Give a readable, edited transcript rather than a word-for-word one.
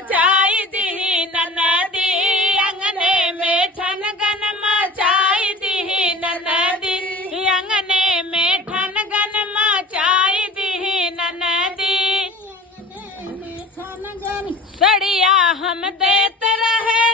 मचाई दी ननदी, अंगने में ठनगन मचाई दी ननदी, अंगने में ठनगन मचाई दी ननदी। सड़िया हम देते रहे